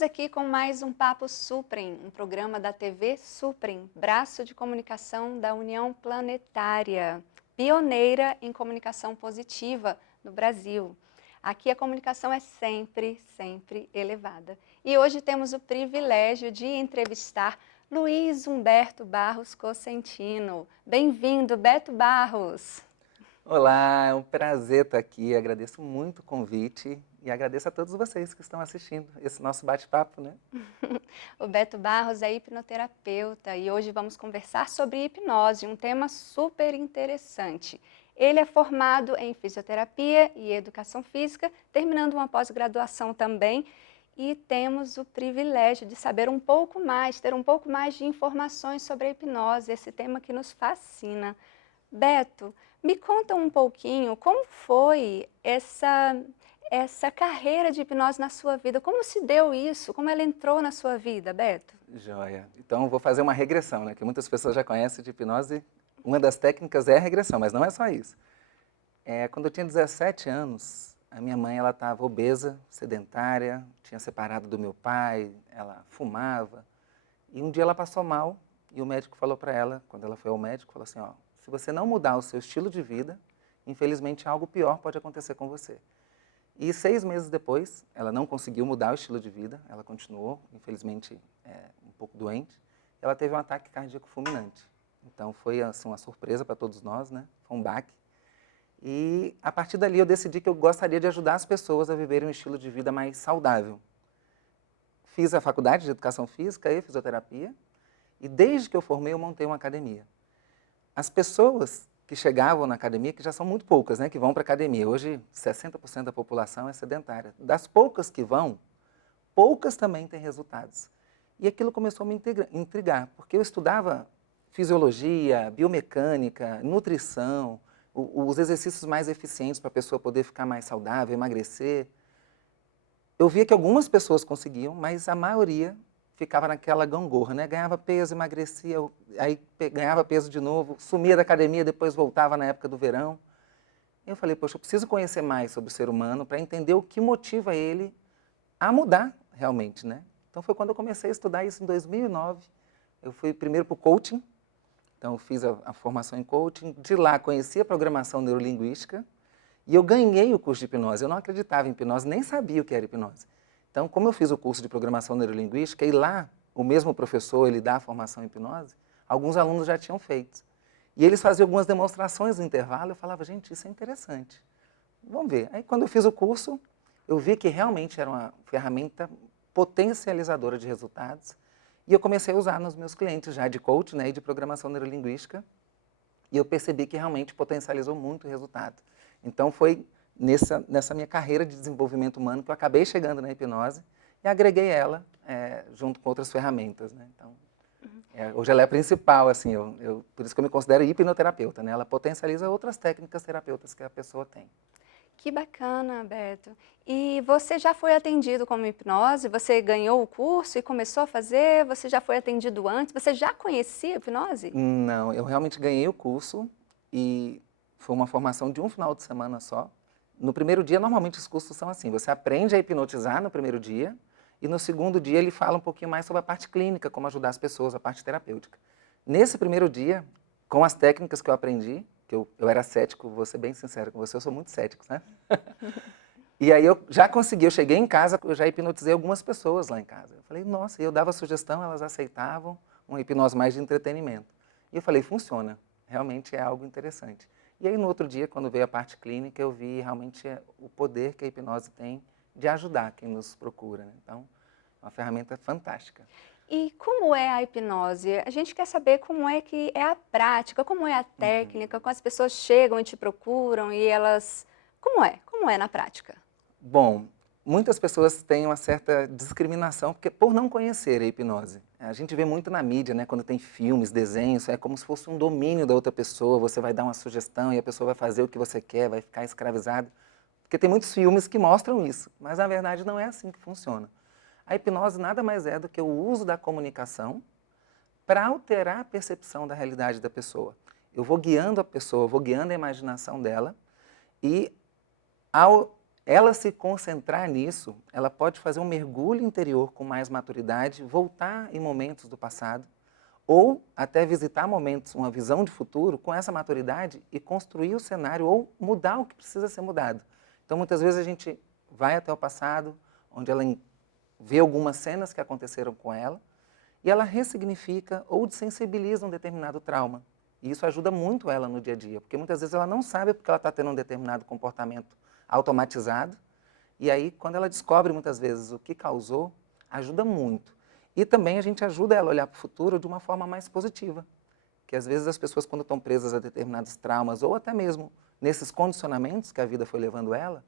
Estamos aqui com mais um Papo Suprem, um programa da TV Suprem, braço de comunicação da União Planetária, pioneira em comunicação positiva no Brasil. Aqui a comunicação é sempre elevada. E hoje temos o privilégio de entrevistar Luiz Humberto Barros Cosentino. Bem-vindo, Beto Barros. Olá, é um prazer estar aqui, agradeço muito o convite e agradeço a todos vocês que estão assistindo esse nosso bate-papo, né? O Beto Barros é hipnoterapeuta e hoje vamos conversar sobre hipnose, um tema super interessante. Ele é formado em fisioterapia e educação física, terminando uma pós-graduação também, e temos o privilégio de saber um pouco mais, ter um pouco mais de informações sobre a hipnose, esse tema que nos fascina. Beto, me conta um pouquinho como foi essa carreira de hipnose na sua vida, como se deu isso, como ela entrou na sua vida, Beto? Joia. Então, vou fazer uma regressão, né? Que muitas pessoas já conhecem de hipnose. Uma das técnicas é a regressão, mas não é só isso. Quando eu tinha 17 anos, a minha mãe ela estava obesa, sedentária, tinha separado do meu pai, ela fumava. E um dia ela passou mal e o médico falou para ela, quando ela foi ao médico, falou assim, ó, se você não mudar o seu estilo de vida, infelizmente algo pior pode acontecer com você. E 6 meses depois, ela não conseguiu mudar o estilo de vida, ela continuou, infelizmente, um pouco doente. Ela teve um ataque cardíaco fulminante. Então foi assim, uma surpresa para todos nós, né? Foi um baque. E a partir dali eu decidi que eu gostaria de ajudar as pessoas a viverem um estilo de vida mais saudável. Fiz a faculdade de Educação Física e Fisioterapia, e desde que eu formei eu montei uma academia. As pessoas que chegavam na academia, que já são muito poucas, né, que vão para a academia. Hoje, 60% da população é sedentária. Das poucas que vão, poucas também têm resultados. E aquilo começou a me intrigar, porque eu estudava fisiologia, biomecânica, nutrição, os exercícios mais eficientes para a pessoa poder ficar mais saudável, emagrecer. Eu via que algumas pessoas conseguiam, mas a maioria ficava naquela gangorra, né? Ganhava peso, emagrecia, aí ganhava peso de novo, sumia da academia, depois voltava na época do verão. Eu falei, poxa, eu preciso conhecer mais sobre o ser humano para entender o que motiva ele a mudar realmente, né? Então foi quando eu comecei a estudar isso em 2009. Eu fui primeiro para o coaching, então eu fiz a formação em coaching, de lá conheci a programação neurolinguística e eu ganhei o curso de hipnose. Eu não acreditava em hipnose, nem sabia o que era hipnose. Então, como eu fiz o curso de programação neurolinguística e lá o mesmo professor, ele dá a formação em hipnose, alguns alunos já tinham feito. E eles faziam algumas demonstrações no intervalo, eu falava, gente, isso é interessante. Vamos ver. Aí, quando eu fiz o curso, eu vi que realmente era uma ferramenta potencializadora de resultados e eu comecei a usar nos meus clientes já de coach, né, e de programação neurolinguística, e eu percebi que realmente potencializou muito o resultado. Então, foi nessa minha carreira de desenvolvimento humano que eu acabei chegando na hipnose e agreguei ela junto com outras ferramentas, né? Então, hoje ela é a principal, assim, por isso que eu me considero hipnoterapeuta, né? Ela potencializa outras técnicas terapeutas que a pessoa tem. Que bacana, Beto. E você já foi atendido como hipnose? Você ganhou o curso e começou a fazer? Você já foi atendido antes? Você já conhecia a hipnose? Não, eu realmente ganhei o curso e foi uma formação de um final de semana só. No primeiro dia, normalmente os cursos são assim, você aprende a hipnotizar no primeiro dia e no segundo dia ele fala um pouquinho mais sobre a parte clínica, como ajudar as pessoas, a parte terapêutica. Nesse primeiro dia, com as técnicas que eu aprendi, que eu era cético, vou ser bem sincero com você, eu sou muito cético, né? E aí eu já consegui, eu cheguei em casa, eu já hipnotizei algumas pessoas lá em casa. Eu falei, nossa, eu dava sugestão, elas aceitavam, uma hipnose mais de entretenimento. E eu falei, funciona, realmente é algo interessante. E aí no outro dia, quando veio a parte clínica, eu vi realmente o poder que a hipnose tem de ajudar quem nos procura, né? Então, é uma ferramenta fantástica. E como é a hipnose? A gente quer saber como é que é a prática, como é a técnica, como as pessoas chegam e te procuram e elas... Como é na prática? Bom, muitas pessoas têm uma certa discriminação porque, por não conhecer a hipnose. A gente vê muito na mídia, né, quando tem filmes, desenhos, é como se fosse um domínio da outra pessoa, você vai dar uma sugestão e a pessoa vai fazer o que você quer, vai ficar escravizado. Porque tem muitos filmes que mostram isso, mas na verdade não é assim que funciona. A hipnose nada mais é do que o uso da comunicação para alterar a percepção da realidade da pessoa. Eu vou guiando a pessoa, vou guiando a imaginação dela e ao ela se concentrar nisso, ela pode fazer um mergulho interior com mais maturidade, voltar em momentos do passado, ou até visitar momentos, uma visão de futuro com essa maturidade e construir o cenário ou mudar o que precisa ser mudado. Então, muitas vezes a gente vai até o passado, onde ela vê algumas cenas que aconteceram com ela, e ela ressignifica ou desensibiliza um determinado trauma. E isso ajuda muito ela no dia a dia, porque muitas vezes ela não sabe porque ela está tendo um determinado comportamento automatizado, e aí quando ela descobre muitas vezes o que causou, ajuda muito. E também a gente ajuda ela a olhar para o futuro de uma forma mais positiva, que às vezes as pessoas quando estão presas a determinados traumas, ou até mesmo nesses condicionamentos que a vida foi levando ela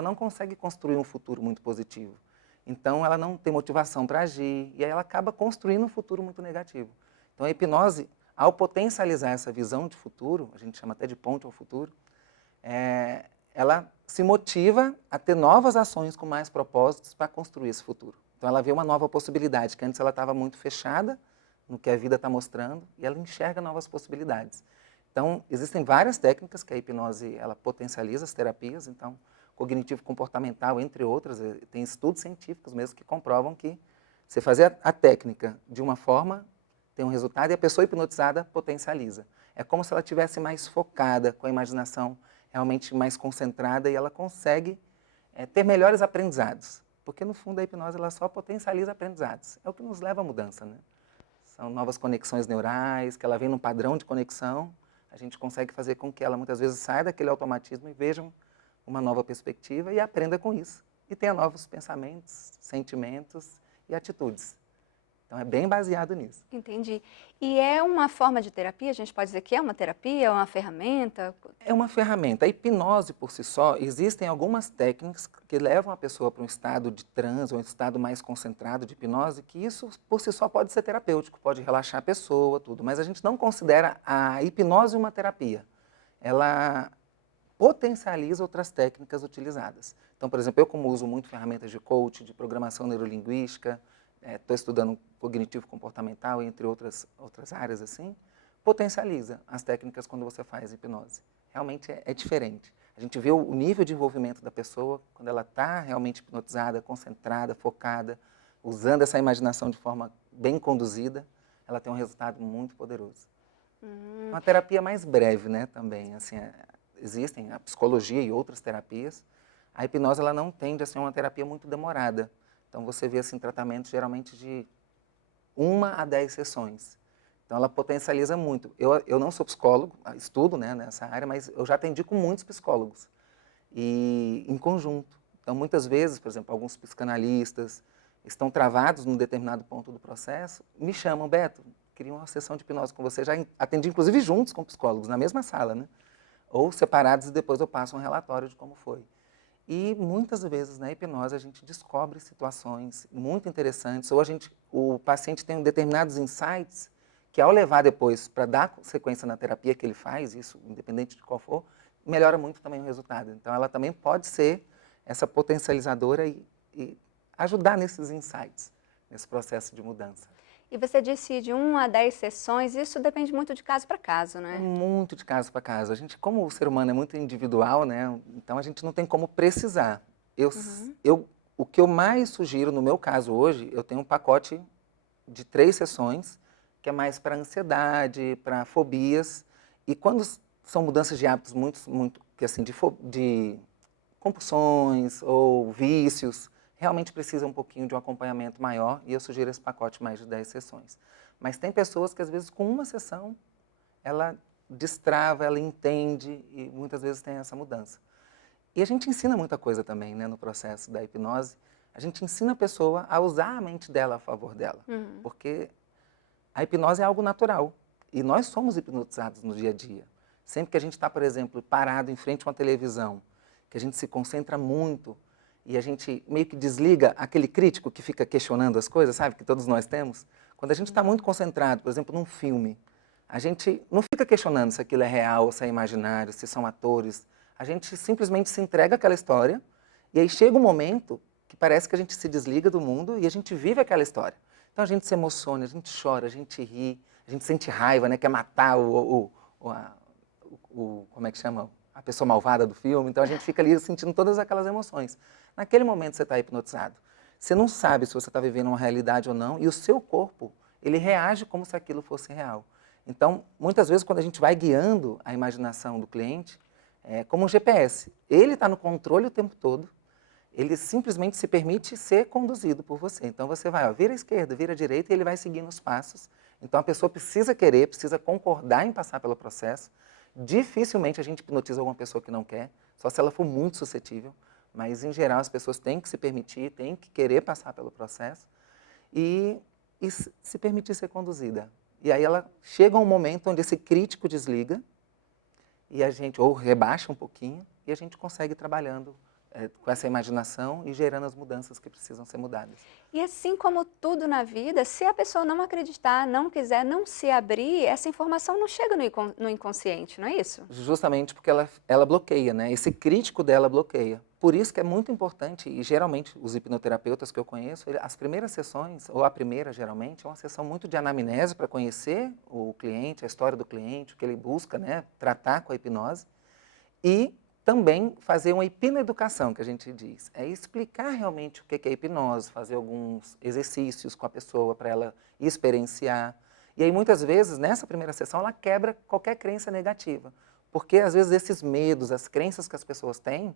não consegue construir um futuro muito positivo. Então ela não tem motivação para agir, e aí ela acaba construindo um futuro muito negativo. Então a hipnose, ao potencializar essa visão de futuro, a gente chama até de ponte ao futuro, ela se motiva a ter novas ações com mais propósitos para construir esse futuro. Então ela vê uma nova possibilidade, que antes ela estava muito fechada no que a vida está mostrando, e ela enxerga novas possibilidades. Então existem várias técnicas que a hipnose ela potencializa as terapias, então cognitivo-comportamental, entre outras, tem estudos científicos mesmo que comprovam que você fazer a técnica de uma forma tem um resultado e a pessoa hipnotizada potencializa. É como se ela tivesse mais focada, com a imaginação realmente mais concentrada, e ela consegue ter melhores aprendizados. Porque, no fundo, a hipnose ela só potencializa aprendizados. É o que nos leva à mudança, né? São novas conexões neurais, que ela vem num padrão de conexão, a gente consegue fazer com que ela, muitas vezes, saia daquele automatismo e veja uma nova perspectiva e aprenda com isso. E tenha novos pensamentos, sentimentos e atitudes. Então, é bem baseado nisso. Entendi. E é uma forma de terapia? A gente pode dizer que é uma terapia, é uma ferramenta? É uma ferramenta. A hipnose, por si só, existem algumas técnicas que levam a pessoa para um estado de transe, ou um estado mais concentrado de hipnose, que isso, por si só, pode ser terapêutico, pode relaxar a pessoa, tudo. Mas a gente não considera a hipnose uma terapia. Ela potencializa outras técnicas utilizadas. Então, por exemplo, eu como uso muito ferramentas de coach, de programação neurolinguística, estou estudando cognitivo comportamental, entre outras áreas assim, potencializa as técnicas quando você faz hipnose. Realmente é diferente. A gente vê o nível de envolvimento da pessoa quando ela está realmente hipnotizada, concentrada, focada, usando essa imaginação de forma bem conduzida, ela tem um resultado muito poderoso. Uma terapia mais breve, né, também. Assim, existem a psicologia e outras terapias. A hipnose ela não tende a ser uma terapia muito demorada. Então você vê assim, tratamentos geralmente de 1 a 10 sessões. Então ela potencializa muito. Eu não sou psicólogo, estudo, né, nessa área, mas eu já atendi com muitos psicólogos, e em conjunto. Então muitas vezes, por exemplo, alguns psicanalistas estão travados num determinado ponto do processo, me chamam, Beto, queria uma sessão de hipnose com você. Já atendi inclusive juntos com psicólogos, na mesma sala, né? Ou separados, e depois eu passo um relatório de como foi. E muitas vezes na hipnose a gente descobre situações muito interessantes, ou o paciente tem determinados insights que, ao levar depois para dar sequência na terapia que ele faz, isso independente de qual for, melhora muito também o resultado. Então ela também pode ser essa potencializadora e ajudar nesses insights, nesse processo de mudança. E você disse de 1 a 10 sessões, isso depende muito de caso para caso, né? Muito de caso para caso. A gente, como o ser humano é muito individual, né? Então a gente não tem como precisar. O que eu mais sugiro, no meu caso hoje, eu tenho um pacote de 3 sessões, que é mais para ansiedade, para fobias. E quando são mudanças de hábitos muito que assim, de compulsões ou vícios, realmente precisa um pouquinho de um acompanhamento maior, e eu sugiro esse pacote mais de 10 sessões. Mas tem pessoas que, às vezes, com uma sessão, ela destrava, ela entende, e muitas vezes tem essa mudança. E a gente ensina muita coisa também, né, no processo da hipnose. A gente ensina a pessoa a usar a mente dela a favor dela, porque a hipnose é algo natural, e nós somos hipnotizados no dia a dia. Sempre que a gente está, por exemplo, parado em frente a uma televisão, que a gente se concentra muito, e a gente meio que desliga aquele crítico que fica questionando as coisas, sabe, que todos nós temos. Quando a gente está muito concentrado, por exemplo, num filme, a gente não fica questionando se aquilo é real ou se é imaginário, se são atores. A gente simplesmente se entrega àquela história, e aí chega um momento que parece que a gente se desliga do mundo e a gente vive aquela história. Então a gente se emociona, a gente chora, a gente ri, a gente sente raiva, né, quer matar como é que chama? a pessoa malvada do filme, então a gente fica ali sentindo todas aquelas emoções. Naquele momento você está hipnotizado. Você não sabe se você está vivendo uma realidade ou não, e o seu corpo, ele reage como se aquilo fosse real. Então, muitas vezes, quando a gente vai guiando a imaginação do cliente, é como um GPS. Ele está no controle o tempo todo, ele simplesmente se permite ser conduzido por você. Então, você vai, ó, vira à esquerda, vira à direita, e ele vai seguindo os passos. Então, a pessoa precisa querer, precisa concordar em passar pelo processo. Dificilmente a gente hipnotiza alguma pessoa que não quer, só se ela for muito suscetível. Mas, em geral, as pessoas têm que se permitir, têm que querer passar pelo processo e se permitir ser conduzida. E aí ela chega a um momento onde esse crítico desliga e a gente, ou rebaixa um pouquinho, e a gente consegue ir trabalhando com essa imaginação e gerando as mudanças que precisam ser mudadas. E assim como tudo na vida, se a pessoa não acreditar, não quiser, não se abrir, essa informação não chega no inconsciente, não é isso? Justamente porque ela bloqueia, né? Esse crítico dela bloqueia. Por isso que é muito importante, e geralmente os hipnoterapeutas que eu conheço, as primeiras sessões, ou a primeira geralmente, é uma sessão muito de anamnese para conhecer o cliente, a história do cliente, o que ele busca, né? Tratar com a hipnose. E também fazer uma hipnoeducação, que a gente diz. É explicar realmente o que é hipnose, fazer alguns exercícios com a pessoa para ela experienciar. E aí, muitas vezes, nessa primeira sessão, ela quebra qualquer crença negativa. Porque, às vezes, esses medos, as crenças que as pessoas têm,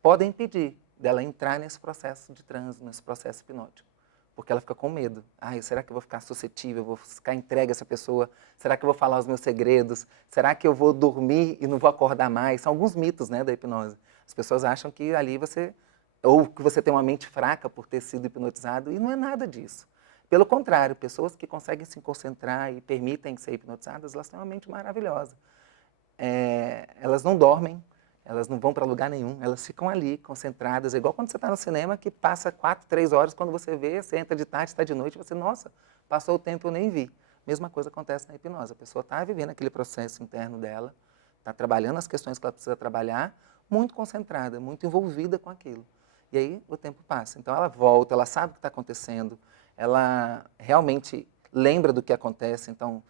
podem impedir dela entrar nesse processo de transe, nesse processo hipnótico. Porque ela fica com medo. Ai, será que eu vou ficar suscetível? Vou ficar entregue a essa pessoa? Será que eu vou falar os meus segredos? Será que eu vou dormir e não vou acordar mais? São alguns mitos, né, da hipnose. As pessoas acham que ali você... Ou que você tem uma mente fraca por ter sido hipnotizado, e não é nada disso. Pelo contrário, pessoas que conseguem se concentrar e permitem ser hipnotizadas, elas têm uma mente maravilhosa. Elas não dormem, elas não vão para lugar nenhum, elas ficam ali, concentradas. É igual quando você está no cinema, que passa 4, 3 horas, quando você vê, você entra de tarde, está de noite, você, nossa, passou o tempo, eu nem vi. Mesma coisa acontece na hipnose. A pessoa está vivendo aquele processo interno dela, está trabalhando as questões que ela precisa trabalhar, muito concentrada, muito envolvida com aquilo. E aí o tempo passa. Então ela volta, ela sabe o que está acontecendo, ela realmente lembra do que acontece, então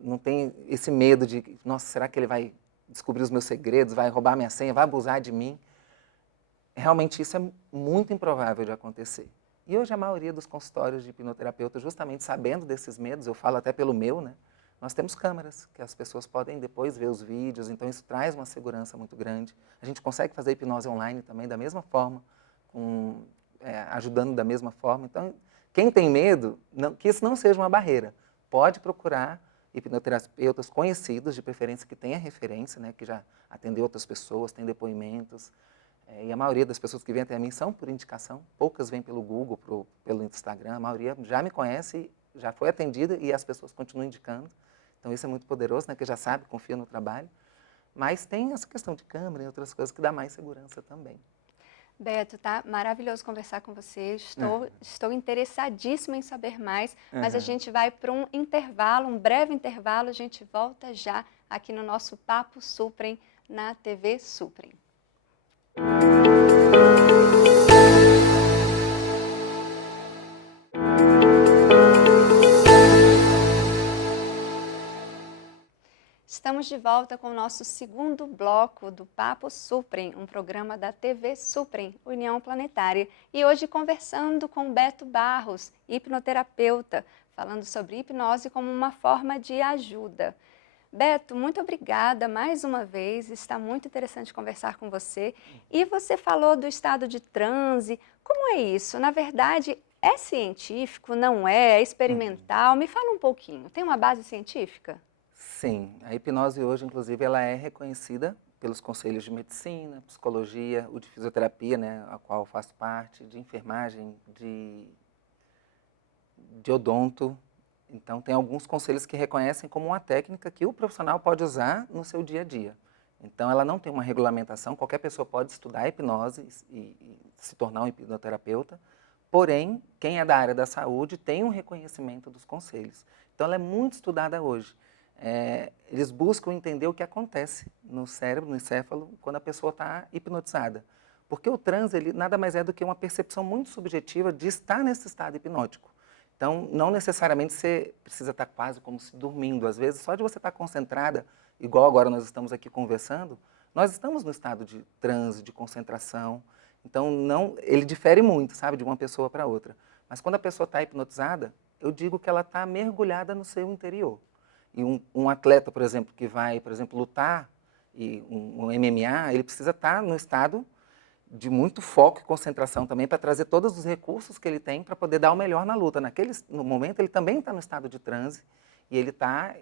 não tem esse medo de, nossa, será que ele vai descobrir os meus segredos, vai roubar minha senha, vai abusar de mim? Realmente isso é muito improvável de acontecer. E hoje a maioria dos consultórios de hipnoterapeuta, justamente sabendo desses medos, eu falo até pelo meu, né? Nós temos câmeras, que as pessoas podem depois ver os vídeos, então isso traz uma segurança muito grande. A gente consegue fazer hipnose online também da mesma forma, ajudando da mesma forma. Então, quem tem medo, que isso não seja uma barreira, pode procurar hipnoterapeutas conhecidos, de preferência que tenha referência, né, que já atendeu outras pessoas, tem depoimentos. E a maioria das pessoas que vêm até mim são por indicação, poucas vêm pelo Google, pelo Instagram, a maioria já me conhece, já foi atendida e as pessoas continuam indicando. Então isso é muito poderoso, né, que já sabe, confia no trabalho. Mas tem essa questão de câmera e outras coisas que dá mais segurança também. Beto, tá maravilhoso conversar com você, estou interessadíssima em saber mais, mas a gente vai para um intervalo, um breve intervalo, a gente volta já aqui no nosso Papo Suprem, na TV Suprem. Estamos de volta com o nosso segundo bloco do Papo Suprem, um programa da TV Suprem, União Planetária. E hoje conversando com Beto Barros, hipnoterapeuta, falando sobre hipnose como uma forma de ajuda. Beto, muito obrigada mais uma vez, está muito interessante conversar com você. E você falou do estado de transe, como é isso? Na verdade, é científico, não é? É experimental? Me fala um pouquinho, tem uma base científica? Sim, a hipnose hoje, inclusive, ela é reconhecida pelos conselhos de medicina, psicologia, o de fisioterapia, né, a qual eu faço parte, de enfermagem, de odonto. Então, tem alguns conselhos que reconhecem como uma técnica que o profissional pode usar no seu dia a dia. Então, ela não tem uma regulamentação, qualquer pessoa pode estudar hipnose e se tornar um hipnoterapeuta, porém, quem é da área da saúde tem um reconhecimento dos conselhos. Então, ela é muito estudada hoje. Eles buscam entender o que acontece no cérebro, no encéfalo, quando a pessoa está hipnotizada. Porque o transe, ele nada mais é do que uma percepção muito subjetiva de estar nesse estado hipnótico. Então, não necessariamente você precisa estar quase como se dormindo. Às vezes, só de você estar concentrada, igual agora nós estamos aqui conversando, nós estamos no estado de transe, de concentração, então ele difere muito, sabe, de uma pessoa para outra. Mas quando a pessoa está hipnotizada, eu digo que ela está mergulhada no seu interior. E um atleta, por exemplo, que vai, por exemplo, lutar, e um MMA, ele precisa estar no estado de muito foco e concentração também para trazer todos os recursos que ele tem para poder dar o melhor na luta. No momento, ele também está no estado de transe e ele está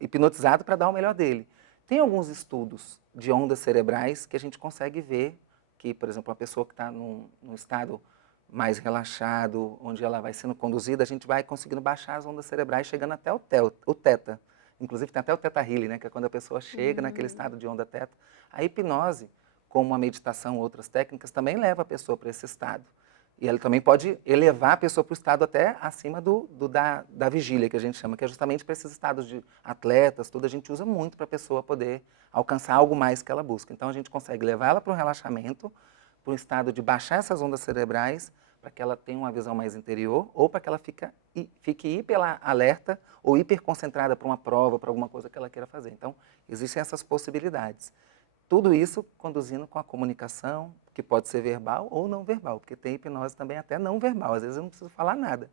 hipnotizado para dar o melhor dele. Tem alguns estudos de ondas cerebrais que a gente consegue ver que, por exemplo, uma pessoa que está num estado mais relaxado, onde ela vai sendo conduzida, a gente vai conseguindo baixar as ondas cerebrais, chegando até o teta. Inclusive, tem até o teta healing, né, que é quando a pessoa chega naquele estado de onda teta. A hipnose, como a meditação ou outras técnicas, também leva a pessoa para esse estado. E ela também pode elevar a pessoa para o estado até acima da vigília, que a gente chama, que é justamente para esses estados de atletas, tudo a gente usa muito para a pessoa poder alcançar algo mais que ela busca. Então, a gente consegue levar ela para um relaxamento, para um estado de baixar essas ondas cerebrais, para que ela tenha uma visão mais interior, ou para que ela fique hiper alerta ou hiper concentrada para uma prova, para alguma coisa que ela queira fazer. Então, existem essas possibilidades. Tudo isso conduzindo com a comunicação, que pode ser verbal ou não verbal, porque tem hipnose também até não verbal, às vezes eu não preciso falar nada.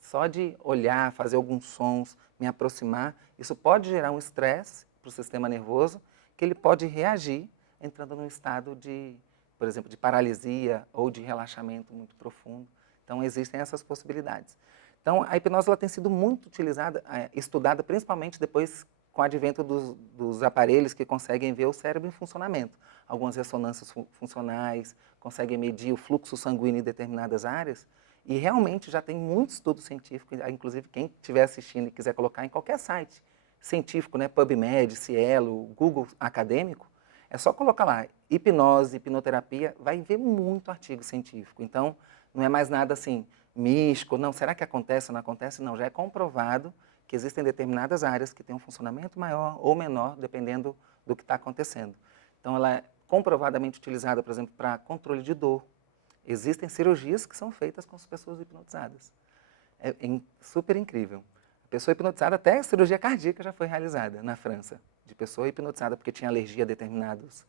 Só de olhar, fazer alguns sons, me aproximar, isso pode gerar um estresse para o sistema nervoso, que ele pode reagir entrando num estado de, por exemplo, de paralisia ou de relaxamento muito profundo. Então, existem essas possibilidades. Então, a hipnose ela tem sido muito utilizada, estudada principalmente depois com o advento dos aparelhos que conseguem ver o cérebro em funcionamento. Algumas ressonâncias funcionais, conseguem medir o fluxo sanguíneo em determinadas áreas, e realmente já tem muito estudo científico, inclusive quem estiver assistindo e quiser colocar em qualquer site científico, né, PubMed, Cielo, Google acadêmico, é só colocar lá, hipnose, hipnoterapia, vai ver muito artigo científico. Então, não é mais nada assim, místico, não, será que acontece ou não acontece? Não, já é comprovado que existem determinadas áreas que têm um funcionamento maior ou menor, dependendo do que está acontecendo. Então, ela é comprovadamente utilizada, por exemplo, para controle de dor. Existem cirurgias que são feitas com as pessoas hipnotizadas. É super incrível. A pessoa hipnotizada, até cirurgia cardíaca já foi realizada na França, de pessoa hipnotizada porque tinha alergia a determinados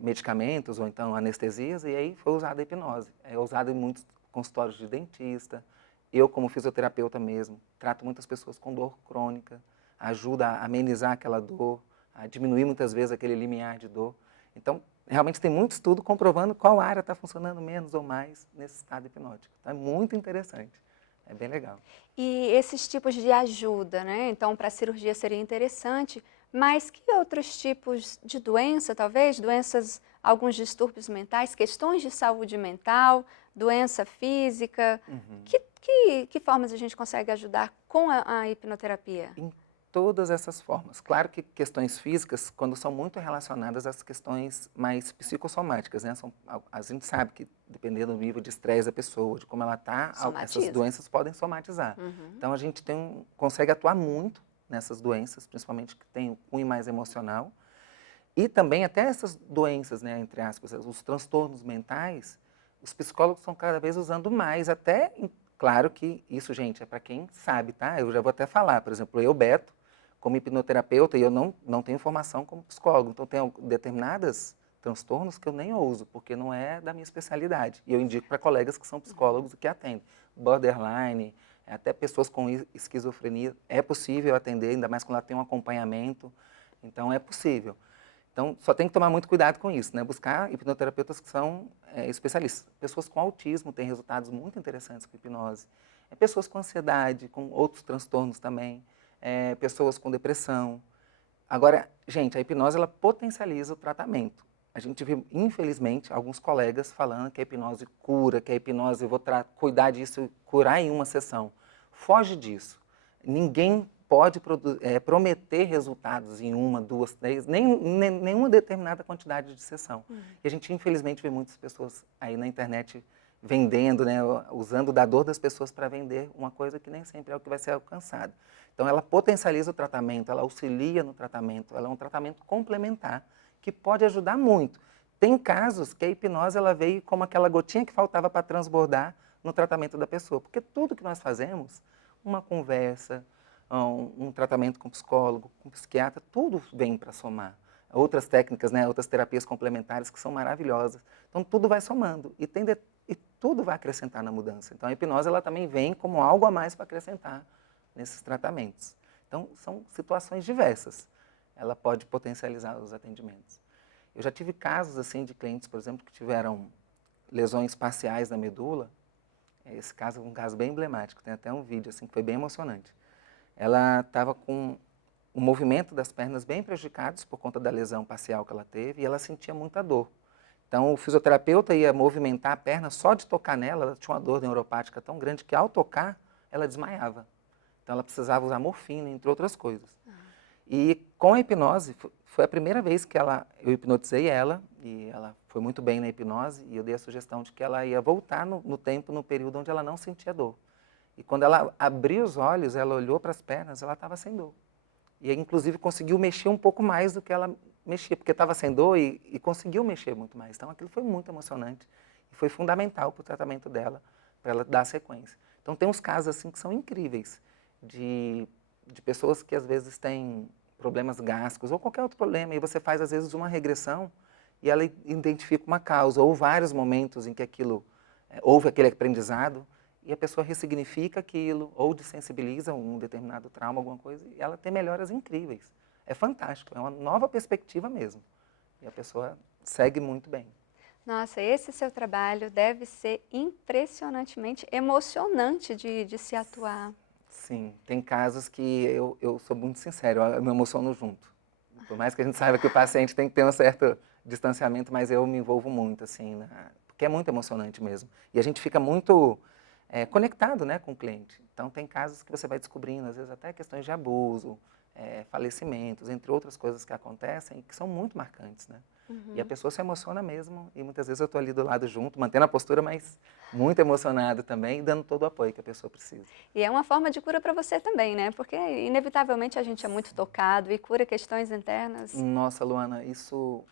medicamentos ou então anestesias, e aí foi usada a hipnose. É usada em muitos consultórios de dentista. Eu, como fisioterapeuta mesmo, trato muitas pessoas com dor crônica, ajuda a amenizar aquela dor, a diminuir muitas vezes aquele limiar de dor. Então, realmente tem muito estudo comprovando qual área está funcionando menos ou mais nesse estado hipnótico. Então, é muito interessante, é bem legal. E esses tipos de ajuda, né? Então, para a cirurgia seria interessante, mas que outros tipos de doença, talvez? Doenças, alguns distúrbios mentais, questões de saúde mental, doença física, que formas a gente consegue ajudar com a hipnoterapia? Em todas essas formas. Claro que questões físicas, quando são muito relacionadas às questões mais psicossomáticas, né? A gente sabe que, dependendo do nível de estresse da pessoa, de como ela está, essas doenças podem somatizar. Então, a gente consegue atuar muito nessas doenças, principalmente que tem o cunho mais emocional. E também até essas doenças, né, entre aspas, os transtornos mentais, os psicólogos estão cada vez usando mais, até, claro que isso, gente, é para quem sabe, tá? Eu já vou até falar, por exemplo, eu, Beto, como hipnoterapeuta, e eu não tenho formação como psicólogo, então tem determinados transtornos que eu nem uso, porque não é da minha especialidade. E eu indico para colegas que são psicólogos e que atendem. Borderline, até pessoas com esquizofrenia, é possível atender, ainda mais quando ela tem um acompanhamento, então é possível. Então, só tem que tomar muito cuidado com isso, né? Buscar hipnoterapeutas que são especialistas. Pessoas com autismo têm resultados muito interessantes com hipnose. Pessoas com ansiedade, com outros transtornos também. Pessoas com depressão. Agora, gente, a hipnose ela potencializa o tratamento. A gente vê, infelizmente, alguns colegas falando que a hipnose cura, que a hipnose, eu vou cuidar disso e curar em uma sessão. Foge disso. Ninguém pode prometer resultados em uma, duas, três, nenhuma determinada quantidade de sessão. E a gente, infelizmente, vê muitas pessoas aí na internet vendendo, né, usando da dor das pessoas para vender uma coisa que nem sempre é o que vai ser alcançado. Então, ela potencializa o tratamento, ela auxilia no tratamento, ela é um tratamento complementar que pode ajudar muito. Tem casos que a hipnose ela veio como aquela gotinha que faltava para transbordar no tratamento da pessoa, porque tudo que nós fazemos, uma conversa, um tratamento com psicólogo, com psiquiatra, tudo vem para somar. outras técnicas, né, outras terapias complementares que são maravilhosas. Então tudo vai somando e tudo vai acrescentar na mudança. Então a hipnose ela também vem como algo a mais para acrescentar nesses tratamentos. Então são situações diversas. Ela pode potencializar os atendimentos. Eu já tive casos assim de clientes, por exemplo, que tiveram lesões parciais na medula. Esse caso é um caso bem emblemático, tem até um vídeo assim que foi bem emocionante. Ela estava com o movimento das pernas bem prejudicados por conta da lesão parcial que ela teve e ela sentia muita dor. Então o fisioterapeuta ia movimentar a perna, só de tocar nela, ela tinha uma dor neuropática tão grande que ao tocar ela desmaiava. Então ela precisava usar morfina, entre outras coisas. E com a hipnose, foi a primeira vez que eu hipnotizei ela, e ela foi muito bem na hipnose, e eu dei a sugestão de que ela ia voltar no tempo, no período onde ela não sentia dor. E quando ela abriu os olhos, ela olhou para as pernas, ela estava sem dor. E inclusive conseguiu mexer um pouco mais do que ela mexia, porque estava sem dor e conseguiu mexer muito mais. Então aquilo foi muito emocionante e foi fundamental para o tratamento dela, para ela dar sequência. Então tem uns casos assim que são incríveis, de pessoas que às vezes têm problemas gástricos ou qualquer outro problema, e você faz às vezes uma regressão e ela identifica uma causa, ou vários momentos em que houve aquele aprendizado, e a pessoa ressignifica aquilo, ou desensibiliza um determinado trauma, alguma coisa, e ela tem melhoras incríveis. É fantástico, é uma nova perspectiva mesmo. E a pessoa segue muito bem. Nossa, esse seu trabalho deve ser impressionantemente emocionante de se atuar. Sim, tem casos que eu sou muito sincero, eu me emociono junto. Por mais que a gente saiba que o paciente tem que ter um certo distanciamento, mas eu me envolvo muito, assim, porque é muito emocionante mesmo. E a gente fica muito conectado, né, com o cliente. Então tem casos que você vai descobrindo, às vezes até questões de abuso, falecimentos, entre outras coisas que acontecem, que são muito marcantes, né? E a pessoa se emociona mesmo, e muitas vezes eu estou ali do lado junto, mantendo a postura, mas muito emocionado também, e dando todo o apoio que a pessoa precisa. E é uma forma de cura para você também, né? Porque inevitavelmente a gente é muito tocado e cura questões internas. Nossa, Luana, isso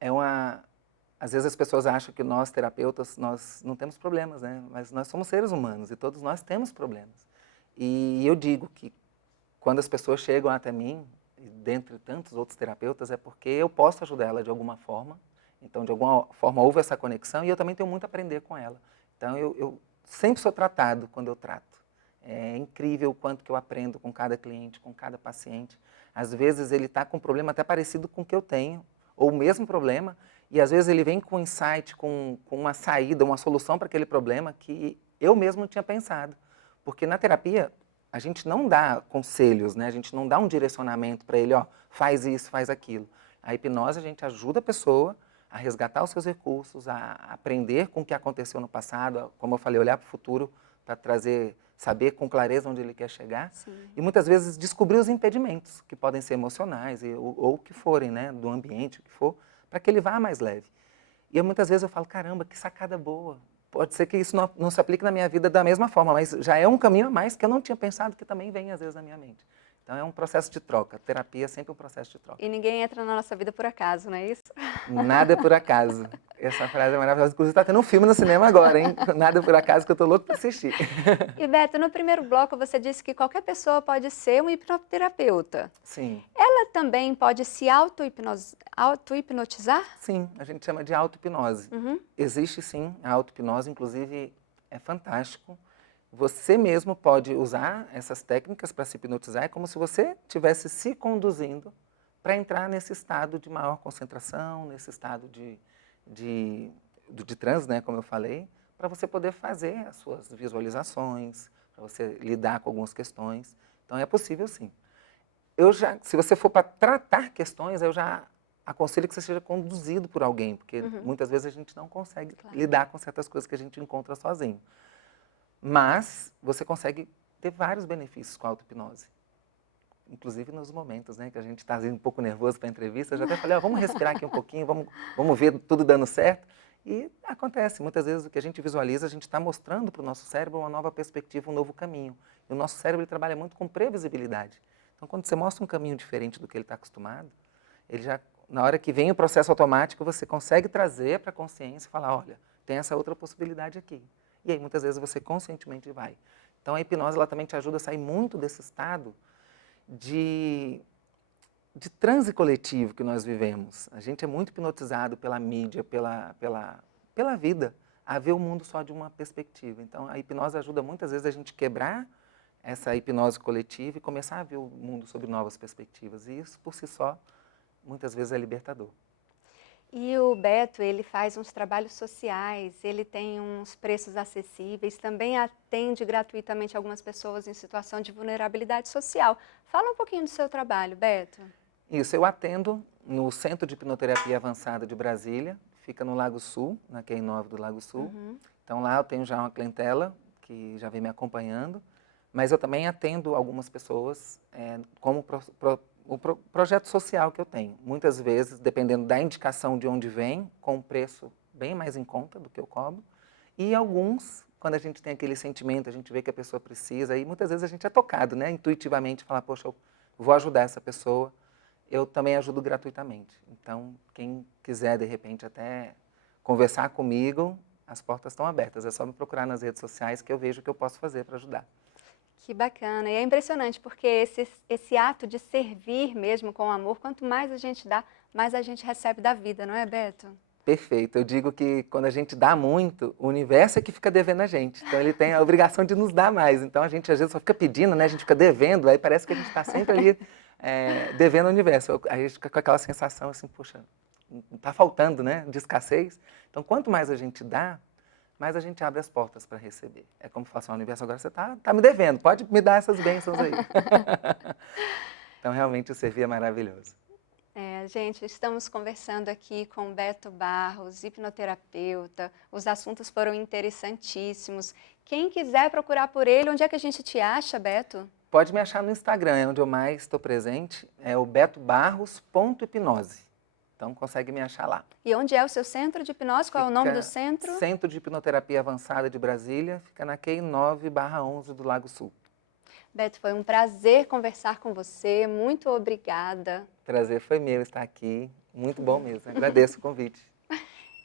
é uma... Às vezes as pessoas acham que nós, terapeutas, nós não temos problemas, né? Mas nós somos seres humanos e todos nós temos problemas. E eu digo que quando as pessoas chegam até mim, e dentre tantos outros terapeutas, é porque eu posso ajudar ela de alguma forma. Então, de alguma forma, houve essa conexão e eu também tenho muito a aprender com ela. Então, eu sempre sou tratado quando eu trato. É incrível o quanto que eu aprendo com cada cliente, com cada paciente. Às vezes, ele está com um problema até parecido com o que eu tenho, ou o mesmo problema, e às vezes ele vem com um insight, com uma saída, uma solução para aquele problema que eu mesmo não tinha pensado. Porque na terapia, a gente não dá conselhos, né? A gente não dá um direcionamento para ele, ó, faz isso, faz aquilo. A hipnose, a gente ajuda a pessoa a resgatar os seus recursos, a aprender com o que aconteceu no passado, como eu falei, olhar para o futuro para saber com clareza onde ele quer chegar. Sim. E muitas vezes descobrir os impedimentos, que podem ser emocionais ou que forem, né, do ambiente, o que for, para que ele vá mais leve. E muitas vezes eu falo, caramba, que sacada boa. Pode ser que isso não se aplique na minha vida da mesma forma, mas já é um caminho a mais que eu não tinha pensado, que também vem às vezes na minha mente. Então é um processo de troca. Terapia é sempre um processo de troca. E ninguém entra na nossa vida por acaso, não é isso? Nada é por acaso. Essa frase é maravilhosa. Inclusive está tendo um filme no cinema agora, hein? Nada é por acaso, que eu estou louco para assistir. E Beto, no primeiro bloco você disse que qualquer pessoa pode ser um hipnoterapeuta. Sim. Ela também pode se auto-hipnotizar? Sim, a gente chama de auto-hipnose. Existe sim a auto-hipnose, inclusive é fantástico. Você mesmo pode usar essas técnicas para se hipnotizar, é como se você estivesse se conduzindo para entrar nesse estado de maior concentração, nesse estado de transe, né, como eu falei, para você poder fazer as suas visualizações, para você lidar com algumas questões. Então é possível sim. Se você for para tratar questões, eu já aconselho que você seja conduzido por alguém, porque muitas vezes a gente não consegue lidar com certas coisas que a gente encontra sozinho. Mas você consegue ter vários benefícios com a auto-hipnose. Inclusive nos momentos, né, que a gente está um pouco nervoso para a entrevista, eu já até falei, vamos respirar aqui um pouquinho, vamos ver tudo dando certo. E acontece, muitas vezes o que a gente visualiza, a gente está mostrando para o nosso cérebro uma nova perspectiva, um novo caminho. E o nosso cérebro ele trabalha muito com previsibilidade. Então, quando você mostra um caminho diferente do que ele está acostumado, ele já, na hora que vem o processo automático, você consegue trazer para a consciência e falar, olha, tem essa outra possibilidade aqui. E aí, muitas vezes, você conscientemente vai. Então, a hipnose ela também te ajuda a sair muito desse estado de de transe coletivo que nós vivemos. A gente é muito hipnotizado pela mídia, pela vida, a ver o mundo só de uma perspectiva. Então, a hipnose ajuda muitas vezes a gente quebrar essa hipnose coletiva e começar a ver o mundo sob novas perspectivas. E isso, por si só, muitas vezes é libertador. E o Beto, ele faz uns trabalhos sociais, ele tem uns preços acessíveis, também atende gratuitamente algumas pessoas em situação de vulnerabilidade social. Fala um pouquinho do seu trabalho, Beto. Isso, eu atendo no Centro de Hipnoterapia Avançada de Brasília, fica no Lago Sul, na QI 9 do Lago Sul. Então lá eu tenho já uma clientela que já vem me acompanhando, mas eu também atendo algumas pessoas como projeto social que eu tenho. Muitas vezes, dependendo da indicação de onde vem, com um preço bem mais em conta do que eu cobro. E alguns, quando a gente tem aquele sentimento, a gente vê que a pessoa precisa, e muitas vezes a gente é tocado, né? Intuitivamente, falar, poxa, eu vou ajudar essa pessoa. Eu também ajudo gratuitamente. Então, quem quiser, de repente, até conversar comigo, as portas estão abertas. É só me procurar nas redes sociais que eu vejo o que eu posso fazer para ajudar. Que bacana. E é impressionante, porque esse ato de servir mesmo com amor, quanto mais a gente dá, mais a gente recebe da vida, não é, Beto? Perfeito. Eu digo que quando a gente dá muito, o universo é que fica devendo a gente. Então, ele tem a obrigação de nos dar mais. Então, a gente, às vezes, só fica pedindo, né? A gente fica devendo, aí parece que a gente está sempre ali devendo ao universo. Aí a gente fica com aquela sensação assim, poxa, está faltando, né? De escassez. Então, quanto mais a gente dá, mais a gente abre as portas para receber. É como se fosse, o universo agora você está me devendo, pode me dar essas bênçãos aí. Então, realmente, o servir é maravilhoso. Gente, estamos conversando aqui com Beto Barros, hipnoterapeuta. Os assuntos foram interessantíssimos. Quem quiser procurar por ele, onde é que a gente te acha, Beto? Pode me achar no Instagram, é onde eu mais estou presente, é o betobarros.hipnose. Então, consegue me achar lá. E onde é o seu centro de hipnose? Qual é o nome do centro? Centro de Hipnoterapia Avançada de Brasília, fica na QI 9/11 do Lago Sul. Beto, foi um prazer conversar com você, muito obrigada. Prazer foi meu estar aqui, muito bom mesmo, agradeço o convite.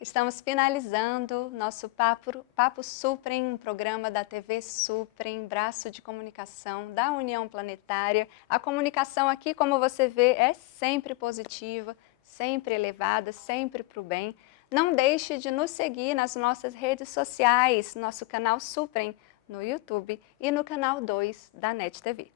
Estamos finalizando nosso Papo Suprem, um programa da TV Suprem, braço de comunicação da União Planetária. A comunicação aqui, como você vê, é sempre positiva, sempre elevada, sempre para o bem. Não deixe de nos seguir nas nossas redes sociais, nosso canal Suprem, no YouTube e no canal 2 da NET TV.